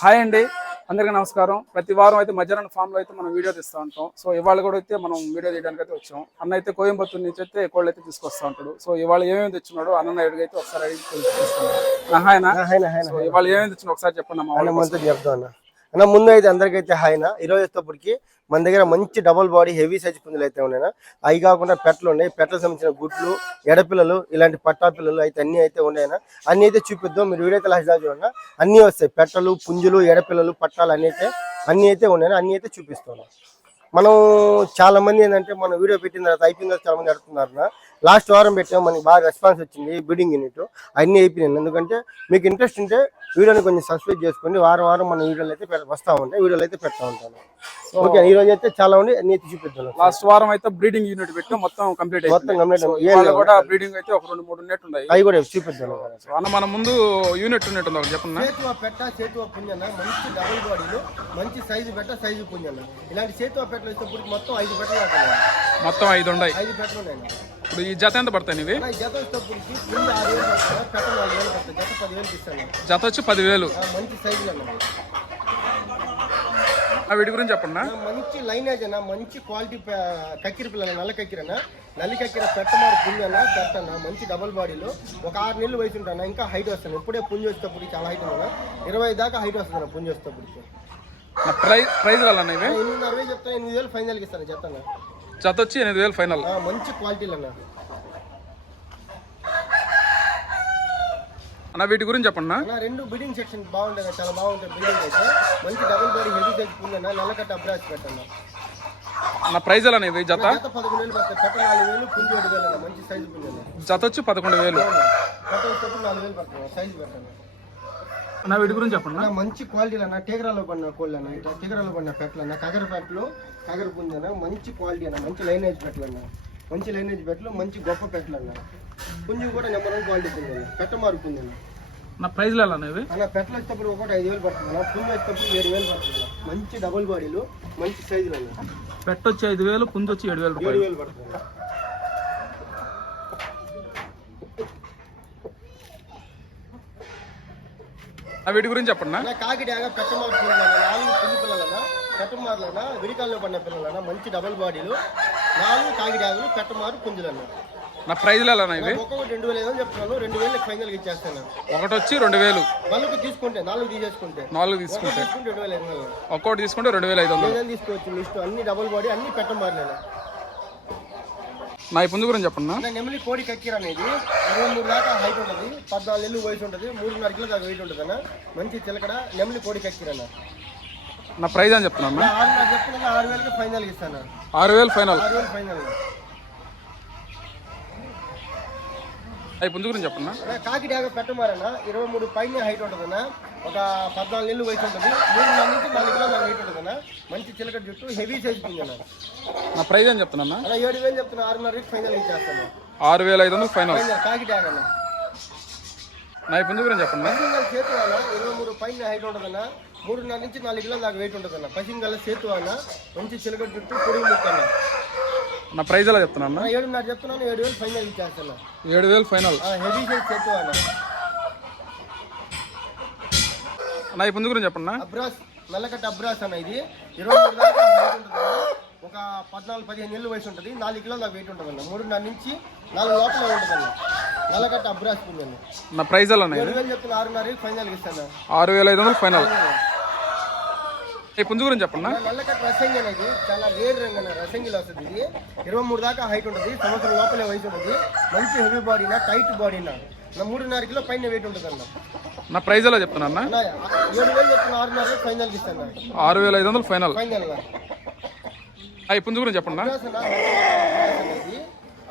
Hi అండి, అందరికీ నమస్కారం. ప్రతి వారం అయితే మధ్యాహ్నం ఫామ్లో అయితే మనం వీడియో తీస్తూ ఉంటాం. సో ఇవాళ కూడా అయితే మనం వీడియో తీయడానికి అయితే వచ్చాం. అన్న అయితే కోయంబత్తూరు నుంచి అయితే కోళ్ళు అయితే తీసుకొస్తూ ఉంటాడు. సో ఇవాళ ఏమేమి తెచ్చున్నాడు అన్న అడిగి ఒకసారి అడిగి తెలుసుకుంటాం. సో ఇవాళ ఏమేమి తెచ్చిన ఒకసారి చెప్పండి. చెప్తాను అన్న. ముందు అయితే అందరికైతే హాయినా. ఈరోజు వచ్చేటప్పటికి మన దగ్గర మంచి డబుల్ బాడీ హెవీ సైజ్ పుంజులు అయితే ఉన్నాయి. అవి కాకుండా పెట్టలు ఉన్నాయి. పెట్టలకు సంబంధించిన గుడ్లు, ఎడపిల్లలు, ఇలాంటి పట్టా పిల్లలు అయితే అన్ని అయితే ఉన్నాయన్నా. అన్ని అయితే చూపిద్దాం. మీరు వీడియో అయితే లాస్ట్ దాకా చూడండి. అన్ని వస్తాయి. పెట్టలు, పుంజులు, ఎడపిల్లలు, పట్టాలు అన్ని అయితే ఉన్నాయి. అన్ని అయితే చూపిస్తాను. మనం చాలా మంది ఏంటంటే మనం వీడియో పెట్టిన తర్వాత అయిపోయిన తర్వాత చాలా మంది అడుగుతున్నారు. లాస్ట్ వారం పెట్టాం, మనకి బాగా రెస్పాన్స్ వచ్చింది. బిడ్డింగ్ యూనిట్ అన్నీ అయిపోయినాయి. ఎందుకంటే మీకు ఇంట్రెస్ట్ ఉంటే వీడియోని కొంచెం సబ్స్క్రైబ్ చేసుకోండి. వారం వారం మన వీడియోలు అయితే వస్తూ ఉంటాయి. వీడియోలు అయితే పెడతా ఉంటాను. ఓకే, ఈ రోజు అయితే చాలా ఉండి అన్ని అయితే చూపిస్తాను. లాస్ట్ వారం అయితే బ్రీడింగ్ యూనిట్ పెట్టి మొత్తం కంప్లీట్ కూడా బ్రీడింగ్ అయితే ఒక 2-3 ఉన్నట్టు ఉన్నాయి. అవి కూడా చూపిస్తాను అన్న. మన ముందు యూనిట్ ఉన్నట్టు ఉంది, చెప్పండి. చేతువ పెట్ట, చేతువ పుంజన్న, మంచి డబుల్ బాడీలు, మంచి సైజు పెట్ట, సైజు పుంజన్న. ఇలాంటి చేతువ పెట్టలు వచ్చేటప్పుడు మొత్తం 5 పెట్టలు మొత్తం 5 ఉన్నాయి. 5 పెట్టలు ఉన్నాయి. ఇప్పుడు ఈ జత ఎంత పడతాయి ఇవి? జత వచ్చేటప్పటికి పుంజు 6,000 పడతాయి, పెట్ట 4,000 పడతాయి. జత 10,000 ఇస్తాను. జత వచ్చి 10,000. మంచి సైజులు అన్నది. వీటి గురించి చెప్పండి. మంచి లైనేజ్ అన్న, మంచి క్వాలిటీ కక్కిర పిల్లలు, నల్ల కక్కిరన, నల్లి కక్కిర పెట్టమారు పుంజు అన్న, పెట్టన్న, మంచి డబుల్ బాడీలో ఒక 6 నెలలు వయసు ఉంటాను. ఇంకా హైట్ వస్తాను. ఇప్పుడే పుంజు వచ్చేటప్పుడు చాలా హైట్ ఉన్నా. 20 దాకా హైట్ వస్తుంది పుంజు వచ్చేటప్పటికి. ప్రైజ్ 8,500 చెప్తాను. 8,000 ఫైనల్కి ఇస్తాను. చెప్తాను. జత వచ్చి 8,000 ఫైనల్. మంచి క్వాలిటీలు అన్న. అన్న వీటి గురించి చెప్పండి. 2 బిల్డింగ్ సెక్షన్ బాగుంటుంది, చాలా బాగుంటుంది. బిల్డింగ్ అయితే మంచి డబుల్ బాడీ హెవీ సైజ్ పుంజన్న, నల్లకట్ట అబ్రాస్ పెట్టన్న. నా ప్రైజ్ ఎలా జత? జత 11,000 పడతాయి. పెట్ట 4,000, పుంజు 7,000 అన్న. మంచి సైజు పుంజన్న. జత వచ్చి 11,000. పెట్ట వచ్చేటప్పుడు 4,000 పడుతుంది. సైజు పెట్టన్న. అన్న వీటి గురించి చెప్పండి. మంచి క్వాలిటీలు అన్న. టేకరాలో పడిన కోళ్ళు అన్న. ఇట్లా టేకరాలో పడిన పెట్టలు అన్న. కగర పెట్టలు, కగర పుంజు అన్న. మంచి క్వాలిటీ అన్న. మంచి లైనేజ్ పెట్టలు అన్న. మంచి లైనేజ్ పెట్టలు, మంచి గొప్ప పెట్టలు అన్న. పుంజు కూడా నెంబర్ 1 క్వాలిటీ పుంజు అన్న. పెట్ట మారు పుంజు అన్న. నా ప్రైజ్లు ఎలా అనేవి? అన్న పెట్టలు వచ్చేటప్పుడు ఒకటి 5,000 పడుతుంది. పుంజు వచ్చేటప్పుడు 7,000 పడుతుంది. మంచి డబుల్ బాడీలు, మంచి సైజులు అన్న. పెట్ట వచ్చి 5,000, పుంజు వచ్చి 7,000 పడుతుంది. వీటి గురించి చెప్పండి. కాకిడాగా పెట్టమారు పిల్లలన్నా, 4 పుంజు పిల్లలన్నా, పెట్టమారులన్నా, విడికాల్లో పడిన పిల్లలన్నా, మంచి డబుల్ బాడీలు, 4 కాకిడాగులు, పెట్టమారు పుంజులన్నా. నా ప్రైజ్లు ఎలా ఇవి? ఒక్కొక్కటి 2,000 చెప్తున్నాను. 2,000 ఫైనల్కి ఇచ్చేస్తాను. ఒకటి వచ్చి 2,000. బల్క్ తీసుకుంటే 4 తీసేసుకుంటే 4 తీసుకుంటే 2,500. ఒక్కొక్కటి తీసుకుంటే 2,500 తీసుకోవచ్చు. లిస్ట్ అన్ని డబుల్ బాడీ, అన్ని పెట్టమారులేనా. నా పుంజు గురించి చెప్పండి. నెమలి కోడి కక్కిర అనేది 23 దాకా హైట్ ఉంటుంది. 14 నెలలు వయసు ఉంటుంది. 3.5 కిలో దాకా వెయిట్ ఉంటుంది అన్న. మంచి చిలకడ నెమలి కోడి కక్కిరన్న. నా ప్రైజ్ అని చెప్తున్నా. 6,000 చెప్తున్నా. 6,000 ఫైనల్ ఇస్తాను. 6,000 ఫైనల్. 6,000 ఫైనల్. పుంజు గురించి చెప్పండి. కాకిడాగ పెట్టమారన్న, 23 పైన హైట్ ఉంటుందన్న. ఒక 14 నెలలు వయసు ఉంటుంది. 3.5 నుంచి 4 కిలో దాకా వెయిట్ ఉంటుందన్న. మంచి చిలకడ జుట్టు, హెవీ సైజ్ పుంజన్న. నా ప్రైజ్ అని చెప్తున్నా. 7,000 చెప్తున్నా. 6,500 ఫైనల్ ఇచ్చేస్తాను. 6,500 ఫైనల్. కాకిడాగ అన్న. నా పుంజు గురించి చెప్పండి. సేతు అన్న, 23 పైన హైట్ ఉంటుందన్న. 3.5 నుంచి 4 కిలో దాకా వెయిట్ ఉంటుందన్న. పసింగల్ సేతు అన్న, మంచి చిలకడ జుట్టు, పొడుగు ముక్కన్న. నా ప్రైజ్ ఎలా చెప్తున్నా. 7,500 చెప్తున్నాను. 7,000 ఫైనల్ ఇచ్చేస్తాను. 7,000 ఫైనల్. హెవీ సైజ్ సేతు అన్న. నా పుంజు గురించి చెప్పండి. అబ్రాస్, నల్లకట్ట అబ్రాస్ అన్న. ఇది 23 దాకా హైట్ ఉంటుంది. ఒక 14-15 నెలలు వయసు ఉంటుంది. 4 కిలో దాకా వెయిట్ ఉంటుందన్న. 3.5 నుంచి 4 లోపల ఉంటుందన్న. నల్లకట్ట అబ్రాస్ పుంజన్న. నా ప్రైజ్ ఎలా 7,000 చెప్తున్నా. 6,500 ఫైనల్ ఇస్తాను. 6,500 ఫైనల్. ఈ పుంజు గురించి చెప్పండి. నల్లకట్ట రసంగి అనేది చాలా రేర్ రంగు అన్న. రసంగిలో వస్తుంది. ఇది 23 దాకా హైట్ ఉంటుంది. సంవత్సరం లోపలే వయసు ఉంటుంది. మంచి హెవీ బాడీనా, టైట్ బాడీనా. 3.5 కిలో పైన వెయిట్ ఉంటుంది అన్న. నా ప్రైజ్ ఎలా చెప్తున్నా. 7,000 చెప్తున్నా. 6,500 ఫైనల్ ఇస్తాను. 6,500 ఫైనల్. ఫైనల్. ఈ పుంజు గురించి చెప్పండి.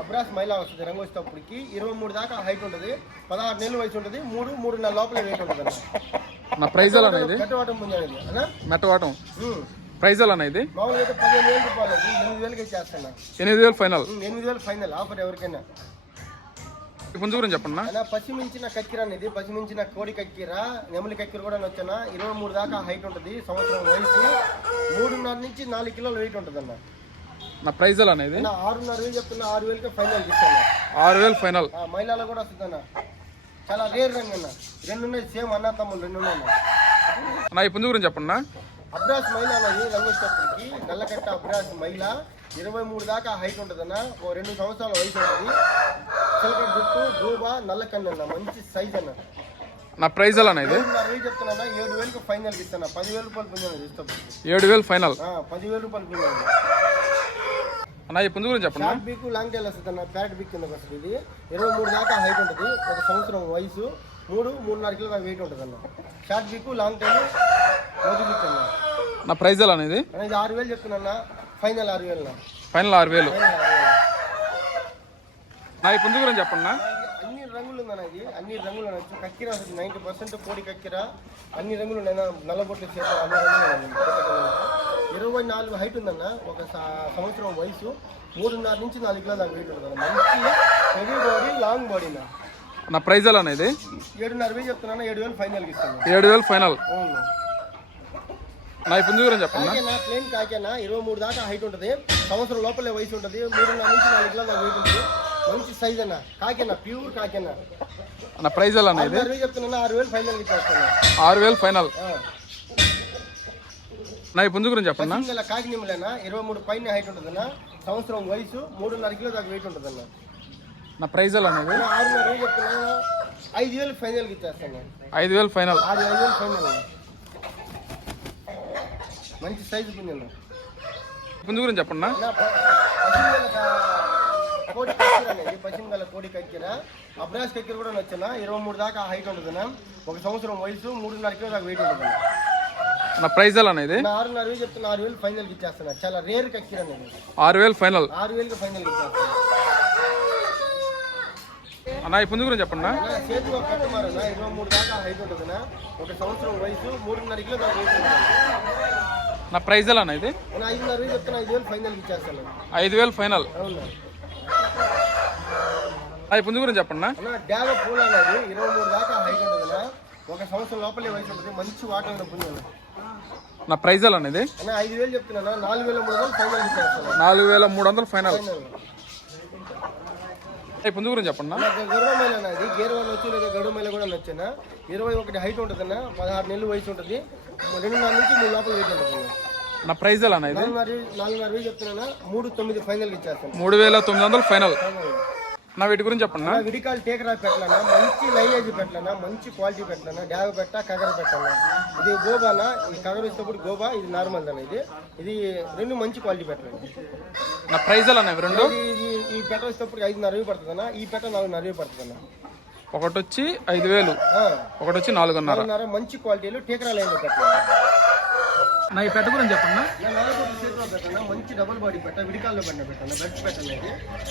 అబ్రాస్ మైలా వస్తుంది. రంగు వచ్చేటప్పటికి 23 దాకా హైట్ ఉంటుంది. 16 నెలలు వయసు ఉంటుంది. 3-3.5 లోపల వెయిట్ ఉంటుంది అన్న. నా ప్రైజ్ ఎలా ఇది? మెట్టవాటం పుంజనేది అన్న. మెట్టవాటం ప్రైజ్ ఎలా ఇది? మామూలుగా అయితే 15,000 రూపాయలు. 8,000కి ఇచ్చేస్తాను. 8,000 ఫైనల్. 8,000 ఫైనల్ ఆఫర్ ఎవరికైనా. ఈ పుంజు గురించి చెప్పండి. పసిమించిన కక్కిర అనేది, పసిమించిన కోడి కక్కిర, నెమలి కక్కిర కూడా వచ్చాన. 23 దాకా హైట్ ఉంటుంది. సంవత్సరం వయసు. 3.5 నుంచి 4 కిలోల వెయిట్ ఉంటుంది అన్న. నా ప్రైజ్ ఎలా అనేది? 6,500 చెప్తున్నా. 6,000కి ఫైనల్ ఇస్తాను. 6,000 ఫైనల్. మహిళలో కూడా వస్తుందన్న. చాలా రేర్ రంగు అన్న. 2 ఉన్నాయి. సేమ్ అన్న తమ్ముళ్ళు 2 ఉన్నాయి. అన్న ఈ పుంజు గురించి చెప్పండి. అబ్రాస్ మైల్ అనేది రంగు వచ్చేప్పటికి నల్లకట్ట అబ్రాస్ మైల 23 దాకా హైట్ ఉంటుందన్న. ఓ 2 సంవత్సరాల వయసు ఉంటుంది. చిలకడ జుట్టు గోబా నల్లకన్ను అన్న, మంచి సైజ్ అన్న. నా ప్రైజ్ ఎలా అనేది? 7,500 చెప్తున్నా, 7,000కి ఫైనల్ ఇస్తాను. 10,000 రూపాయలు పుంజాను ఇస్తాను. 7,000 ఫైనల్. 10,000 రూపాయలు పుంజాను. అన్న ఈ పుంజు గురించి చెప్పండి. షార్ట్ బీక్ లాంగ్ టైల్ వస్తుంది అన్న. ప్యారెట్ బీక్ కిందకి వస్తుంది. ఇది 23 దాకా హైట్ ఉంటుంది. 1 సంవత్సరం వయసు 3-3.5 కిలో దాకా వెయిట్ ఉంటుంది అన్న. షార్ట్ బీక్ లాంగ్ టైల్ మోదీ బీక్ అన్న. నా ప్రైజ్ ఎలా అనేది? ఇది 6,000 చెప్తున్నా, ఫైనల్ 6,000. ఫైనల్ 6,000. నా ఈ పుంజు గురించి చెప్పండి. అన్ని రంగులు ఉందన్న. ఇది అన్ని రంగులు అనొచ్చు. కక్కిర 90% కోడి కక్కిర, అన్ని రంగులు ఉన్నాయి. నల్లబొట్లు చేత అన్ని రంగులు 24 హైట్ ఉందన్న. 1 సంవత్సరం వయసు 3.5 నుంచి 4 కిలో దాకా వెయిట్ ఉంటుంది. మంచి హెవీ బాడీ, లాంగ్ బాడీ. నా ప్రైజ్ ఎలా అనేది? 7,500 చెప్తున్నా, 7,000 ఫైనల్కి ఇస్తాను. 7,000 ఫైనల్. అవును. నా ఈ పుంజు గురించి చెప్పండి. కాకేనా, ప్లేన్ కాకేనా, 23 దాకా హైట్ ఉంటుంది. సంవత్సరం లోపలే వయసు ఉంటుంది. 3.5 నుంచి 4 కిలో దాకా వెయిట్ ఉంటుంది. మంచి సైజ్ అన్న. కాకేనా, ప్యూర్ కాకేనా. నా ప్రైజ్ ఎలా అనేది? 6,000 చెప్తున్నా, 6,000 ఫైనల్కి ఇచ్చేస్తాను. 6,000 ఫైనల్. నా ఈ పుంజు గురించి చెప్పండి. కాకి నిమ్మలేనా, 23 పైన హైట్ ఉంటుందన్న. సంవత్సరం వయసు 3.5 కిలో దాకా వెయిట్ ఉంటుందన్న. నా ప్రైజ్ ఎలా అనేది? 6,500 చెప్తున్నా, 5,000 ఫైనల్కి ఇచ్చేస్తాను. 5,000 ఫైనల్. 5,000 ఫైనల్. మంచి సైజు పుంజన్న. పుంజు గురించి చెప్పండి. కోడి కక్కిర అనేది పశ్చిమ గల కోడి కక్కిర. అబ్రాస్ కక్కిర కూడా వచ్చిన 23 దాకా హైట్ ఉంటుందన్న. 1 సంవత్సరం వయసు 3.5 కిలో దాకా వెయిట్ ఉంటుంది. నా ప్రైజ్ ఎలా అనేది? 6,500 చెప్తున్నా, 6,000 ఫైనల్కి ఇచ్చేస్తున్నా. చాలా రేర్ కక్కిర అనేది. 6,000 ఫైనల్. 6,000కి ఫైనల్కి ఇచ్చేస్తాను. అన్న ఈ పుంజు గురించి చెప్పండి. చేతిలో కట్టుమారన్న, 23 దాకా హైట్ ఉంటుందన్న. 1 సంవత్సరం వయసు 3.5 కిలో దాకా వెయిట్ ఉంటుంది. నా ప్రైజ్ ఎలా అనేది? 5,500 చెప్తున్నా, 5,000 ఫైనల్కి ఇచ్చేస్తాను. 5,000 ఫైనల్. అవును. నా ఈ పుంజు గురించి చెప్పండి. అన్న డాగ పూల అనేది 23 దాకా హైట్ ఉంటుందన్న. 1 సంవత్సరం లోపలే వయసు ఉంటుంది. మంచి వాటర్ పుంజు. నా ప్రైజ్ ఎలా అనేది? అన్న 5,000 చెప్తున్నా, 4,300 ఫైనల్ ఇచ్చేస్తాను. 4,300 ఫైనల్. ఈ పుంజు గురించి చెప్పండి. గరుడమైల అనేది గేరువాళ్ళు వచ్చి లేదా గడుమైల కూడా వచ్చిన 21 హైట్ ఉంటుందన్న. 16 నెలలు వయసు ఉంటుంది. 2.5 నుంచి 3 లోపల వెయిట్ ఉంటుంది. నా ప్రైజ్ ఎలా అనేది? 4,500 చెప్తున్నా, 3,900 ఫైనల్కి ఇచ్చేస్తాను. 3,900 ఫైనల్. నా వీటి గురించి చెప్పండి. విడికాలు టేకరా పెట్టలన్నా, మంచి లైనేజ్ పెట్టలన్నా, మంచి క్వాలిటీ పెట్టలన్నా. డాగ పెట్ట కగర పెట్టాలన్నా. ఇది గోబానా, ఈ కగర ఇచ్చినప్పుడు గోబా, ఇది నార్మల్ అన్న. ఇది 2 మంచి క్వాలిటీ పెట్టండి. నా ప్రైజ్ ఎలా అనేవి 2? ఈ పెట్ట ఇచ్చినప్పుడు 5,500 పడుతుందన్న. ఈ పెట్ట 4,500 పడుతుందన్న. ఒకటి వచ్చి 5,000, ఒకటి వచ్చి 4,500. మంచి క్వాలిటీలో టేకరా లైన్ పెట్టండి. నా ఈ పెట్ట గురించి చెప్పండి. నల్లగొట్టు చేతిలో పెట్టండి. మంచి డబుల్ బాడీ పెట్ట, విడికాల్లో పెట్టండి. బెస్ట్ పెట్టండి.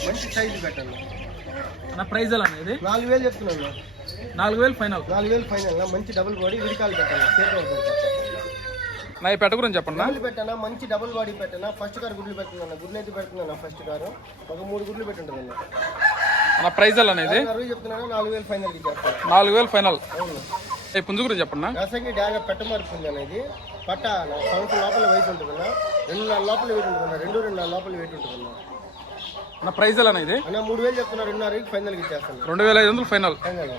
మంచి సైజు పెట్టండి. నా ప్రైజ్ ఎలా అనేది? 4,000 చెప్తున్నాను. 4,000 ఫైనల్. 4,000 ఫైనల్. మంచి డబుల్ బాడీ విడికాలు పెట్టండి. చేతిలో నా ఈ పెట్ట గురించి చెప్పండి. గుడ్లు పెట్టానా, మంచి డబుల్ బాడీ పెట్టానా. ఫస్ట్ కారు గుడ్లు పెట్టుకున్నా. గుడ్లు అయితే పెట్టుకున్నా. ఫస్ట్ కారు ఒక 3 గుడ్లు పెట్టుంటుంది. నా ప్రైజ్ ఎలా అనేది? 60 చెప్తున్నాను, 4,000 ఫైనల్ ఇచ్చేస్తాను. 4,000 ఫైనల్. అవును. ఈ పుంజు గురించి చెప్పండి. రసంగి డాగ పెట్టమారుతుంది అనేది. పట్ట సంవత్సరం లోపల వయసు ఉంటుందన్న. 2.5 లోపల వెయిట్ ఉంటుందన్న. 2.5 లోపల వెయిట్ ఉంటుందన్న. నా ప్రైజ్ ఎలా అనేది? అన్న 3,000 చెప్తున్నా, 2,500 ఫైనల్కి ఇచ్చేస్తాను. 2,500 ఫైనల్. ఫైనల్.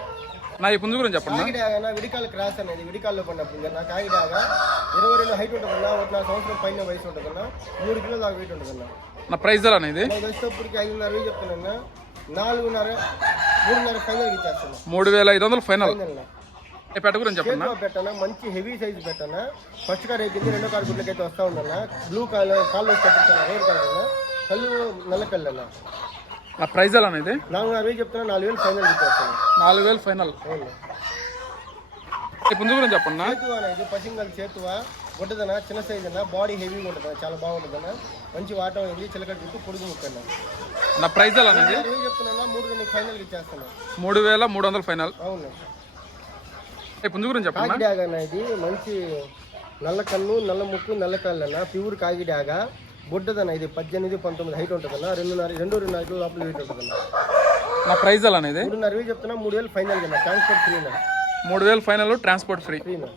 నా ఈ పుంజు గురించి చెప్పండి. కాగిడాగన విడికాల క్రాస్ అనేది విడికాల్లో పడిన పుంజన్న. కాగిడాగ 22 హైట్ ఉంటుందన్న. 1 సంవత్సరం పైన వయసు ఉంటుందన్న. 3 కిలో దాకా వెయిట్ ఉంటుందన్న. నా ప్రైజ్ ఎలా అనేది? వచ్చేటప్పటికి 5,500 చెప్తున్నా, 4,500 3,500 ఫైనల్కి ఇచ్చేస్తాను. 3,500 ఫైనల్. ఫైనల్. ఈ పెట్ట గురించి చెప్పండి. పెట్టానా, మంచి హెవీ సైజ్ పెట్టానా. ఫస్ట్ కార్ అయిపోయింది. 2వ కార్ గుడ్లకైతే వస్తా ఉందన్న. బ్లూ కాళ్ళు వచ్చేటప్పుడు రేర్ కాళ్ళు అన్న. కళ్ళు నల్ల కళ్ళు అన్న. నా ప్రైజ్ ఎలా అనేది? 4,500 చెప్తున్నా, 4,000 ఫైనల్ ఇచ్చేస్తాను. 4,000 ఫైనల్. ఈ పుంజు గురించి చెప్పండి. చేతువ అనేది పసింగల్ చేతువ గుడ్డదన, చిన్న సైజ్ అన్న. బాడీ హెవీగా ఉంటుంది. చాలా బాగుంటుందన్న. మంచి వాటం అయింది. చిలకడ చుట్టూ పొడుగు ముక్కన్న. నా ప్రైజ్ ఎలా అనేది? చెప్తున్నా, 3,000 ఫైనల్ ఇచ్చేస్తాను. 3,300 ఫైనల్. అవును. ఈ పుంజు గురించి చెప్పండి. కాగిడాగ అనేది మంచి నల్ల కన్ను, నల్ల ముక్కు, నల్ల కాళ్ళు అన్న. ప్యూర్ కాగిడాగ బుడ్డదన్న. ఇది 18-19 హైట్ ఉంటుందన్న. 2.5 కిలో లోపల వెయిట్ ఉంటుందన్న. నా ప్రైజ్ ఎలా అనేది? 3,500 చెప్తున్నా, 3,000 ఫైనల్ కన్నా. ట్రాన్స్పోర్ట్ ఫ్రీనా. 3,000 ఫైనల్, ట్రాన్స్పోర్ట్ ఫ్రీనా.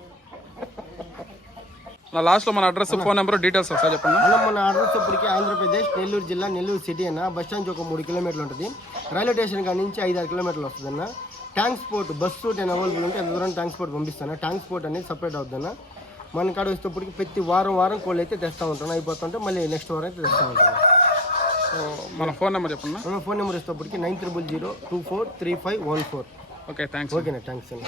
నా లాస్ట్లో మన అడ్రస్, ఫోన్ నెంబర్, డీటెయిల్స్ ఒకసారి చెప్పండి. మనం మన అడ్రస్ ఇప్పటికి ఆంధ్రప్రదేశ్ నెల్లూరు జిల్లా, నెల్లూరు సిటీ అన్న. బస్ స్టాండ్ ఒక 3 కిలోమీటర్లు ఉంటుంది. రైల్వే స్టేషన్ కాడి నుంచి 5-6 కిలోమీటర్లు వస్తుందన్న. ట్రాన్స్పోర్ట్ బస్సు 10 అవైలబుల్ ఉంటే ఎంత దూరం ట్రాన్స్పోర్ట్ పంపిస్తాను. ట్రాన్స్పోర్ట్ అనేది సపరేట్ అవుతుందన్న. మన కాడ వచ్చేటప్పటికి ప్రతి వారం కోళ్ళు అయితే తెస్తూ ఉంటాను. అయిపోతుంటే మళ్ళీ నెక్స్ట్ వారం అయితే తెస్తూ ఉంటాను. సో మన ఫోన్ నెంబర్ చెప్పండి. మన ఫోన్ నెంబర్ వచ్చేటప్పటికి 9000243514. Okay, thanks. ఓకేనా, థ్యాంక్స్ అండి.